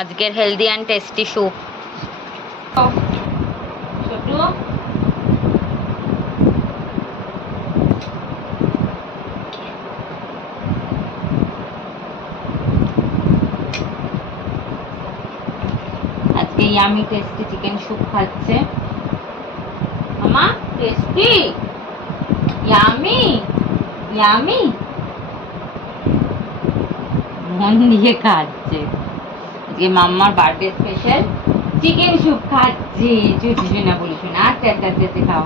আজকের healthy and tasty soup. আজকে yummy tasty chicken soup খাচ্ছে মামা। টেস্টি, ইয়ামি ইয়ামি, মন দিয়ে খাচ্ছে। আজকে মাম্মার বার্থডে স্পেশাল চিকেন স্যুপ খাচ্ছে। চুচি শোনা বলি শোনা, আস্তে আস্তে আস্তে আস্তে খাও।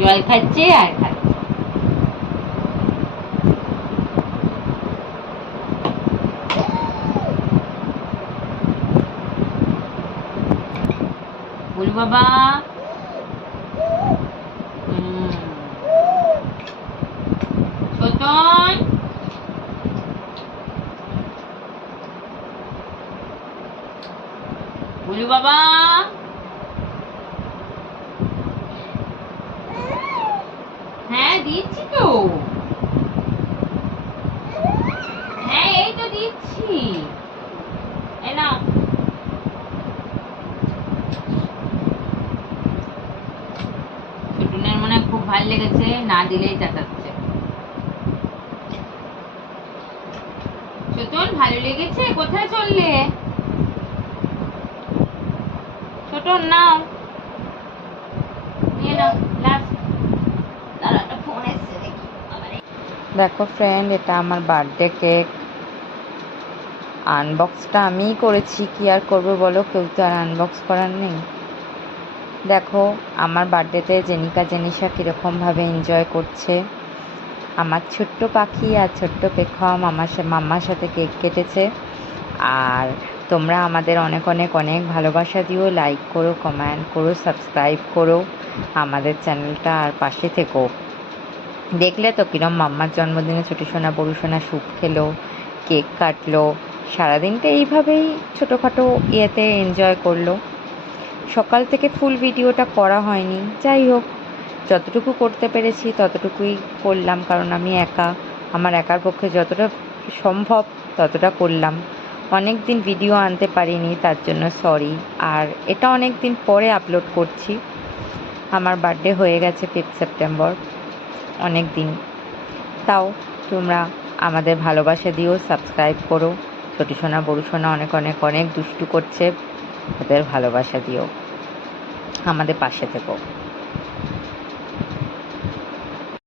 জল খাচ্ছে আর খাচ্ছে। বলু বাবা। ছোটন, বলু বাবা। হ্যাঁ দিচ্ছি তো, হ্যাঁ এই তো দিচ্ছি। এই নাও। ছোটনের মনে হয় খুব ভালো লেগেছে, না দিলেই চাটাচ্ছে। ছোটন ভালো লেগেছে? কোথায় চললে? ছোটন নাও, নিয়ে নাও লাস্ট। দাঁড়াটা ফোন এসছে দেখি। দেখো ফ্রেন্ড, এটা আমার বার্থডে কেক। আনবক্সটা আমিই করেছি, কি আর করবো বলো, কেউ তো আর আনবক্স করার নেই। দেখো আমার বার্থডেতে জেনিকা জেনিসা কীরকমভাবে এনজয় করছে। আমার ছোট্ট পাখি আর ছোট্ট পেখম মাম্মার সাথে কেক কেটেছে। আর তোমরা আমাদের অনেক অনেক অনেক ভালোবাসা দিও, লাইক করো, কমেন্ট করো, সাবস্ক্রাইব করো আমাদের চ্যানেলটা, আর পাশে থেকো। দেখলে তো কিরম মাম্মার জন্মদিনে ছোটো সোনা বড়ু সোনা স্যুপ খেলো, কেক কাটলো, সারাদিনটা এইভাবেই ছোটোখাটো ইয়েতে এনজয় করলো। সকাল থেকে ফুল ভিডিওটা করা হয়নি, যাই হোক যতটুকু করতে পেরেছি ততটুকুই করলাম, কারণ আমি একা, আমার একার পক্ষে যতটা সম্ভব ততটা করলাম। অনেক দিন ভিডিও আনতে পারিনি, তার জন্য সরি। আর এটা অনেক দিন পরে আপলোড করছি। আমার বার্থডে হয়ে গেছে 5 সেপ্টেম্বর, অনেক দিন। তাও তোমরা আমাদের ভালোবাসা দিও, সাবস্ক্রাইব করো। ছোটো সোনা বড়ু সোনা অনেক অনেক অনেক দুষ্টু করছে, ওদের ভালোবাসা দিও, আমাদের পাশে থেকো।